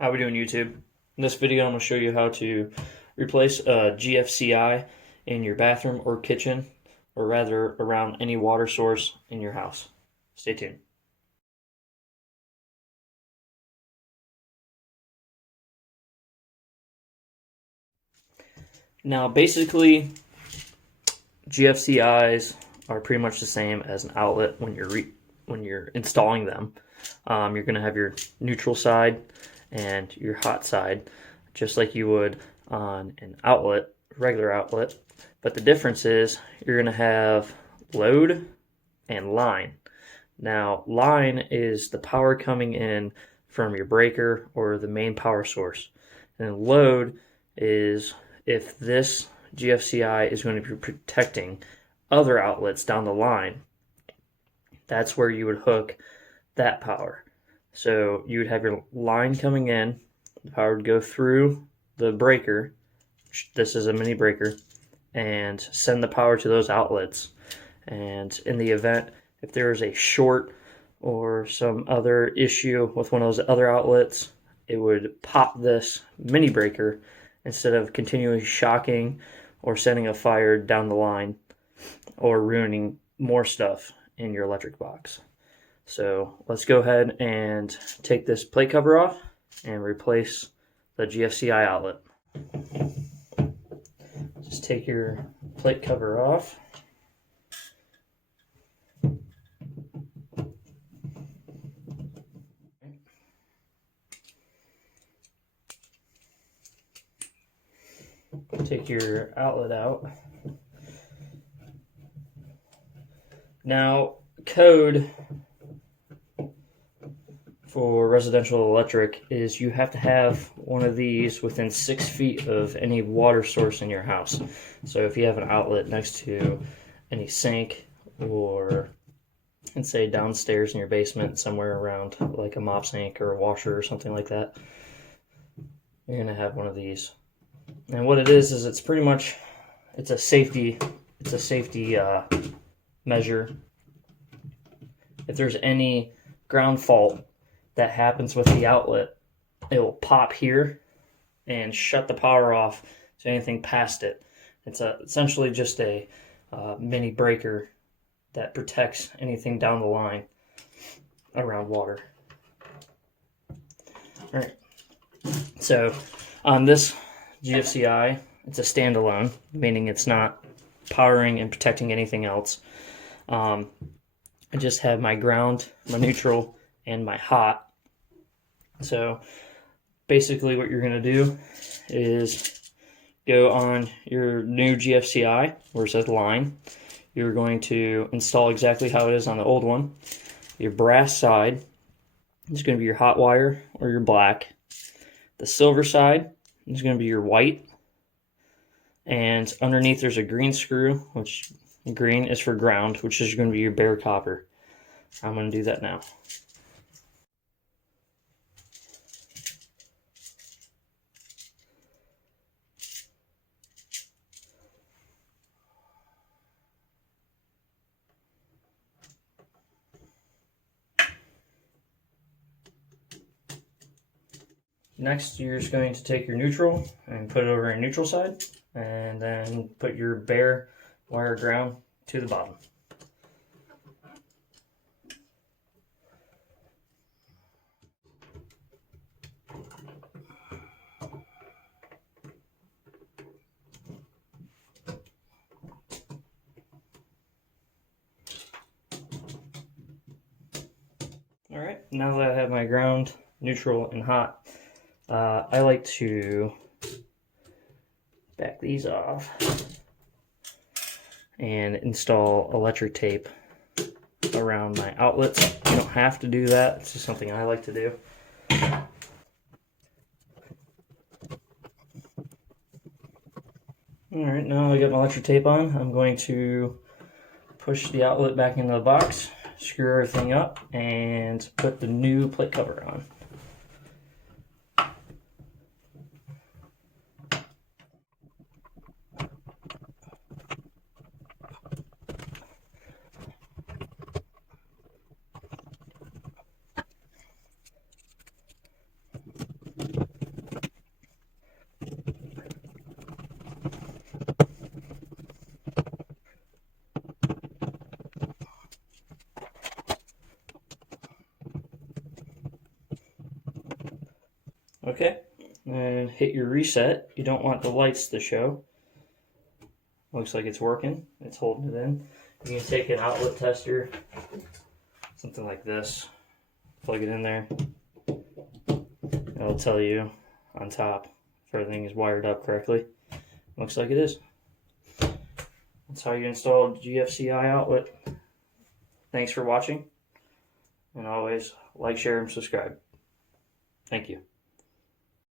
How we doing, YouTube? In this video, I'm going to show you how to replace a GFCI in your bathroom or kitchen, or rather around any water source in your house. Stay tuned. Now, basically, GFCIs are pretty much the same as an outlet when you're installing them. You're going to have your neutral side and your hot side, just like you would on an outlet, regular outlet. But the difference is you're going to have load and line. Now, line is the power coming in from your breaker or the main power source. And load is if this GFCI is going to be protecting other outlets down the line. That's where you would hook that power. So you would have your line coming in, the power would go through the breaker, this is a mini breaker, and send the power to those outlets. And in the event, if there is a short or some other issue with one of those other outlets, it would pop this mini breaker instead of continually shocking or sending a fire down the line or ruining more stuff in your electric box. So let's go ahead and take this plate cover off and replace the GFCI outlet. Just take your plate cover off. Take your outlet out. Now, code for residential electric is you have to have one of these within 6 feet of any water source in your house. So if you have an outlet next to any sink or, let's say, downstairs in your basement somewhere around like a mop sink or a washer or something like that, you're going to have one of these. And what it is it's pretty much, it's a safety measure. If there's any ground fault that happens with the outlet, it will pop here and shut the power off to anything past it. It's essentially just a mini breaker that protects anything down the line around water. All right. So on this GFCI, it's a standalone, meaning it's not powering and protecting anything else. I just have my ground, my neutral, and my hot. So basically what you're going to do is go on your new GFCI where it says line. You're going to install exactly how it is on the old one. Your brass side is going to be your hot wire or your black. The silver side is going to be your white. And underneath there's a green screw, which green is for ground, which is going to be your bare copper. I'm going to do that now. Next, you're just going to take your neutral and put it over your neutral side, and then put your bare wire ground to the bottom. Alright, now that I have my ground, neutral, and hot, I like to back these off and install electric tape around my outlets. You don't have to do that, it's just something I like to do. Alright, now I got my electric tape on. I'm going to push the outlet back into the box, screw everything up, and put the new plate cover on. Okay, and hit your reset. You don't want the lights to show. Looks like it's working. It's holding it in. You can take an outlet tester, something like this, plug it in there. It'll tell you on top if everything is wired up correctly. Looks like it is. That's how you install GFCI Outlet. Thanks for watching, and always like, share, and subscribe. Thank you.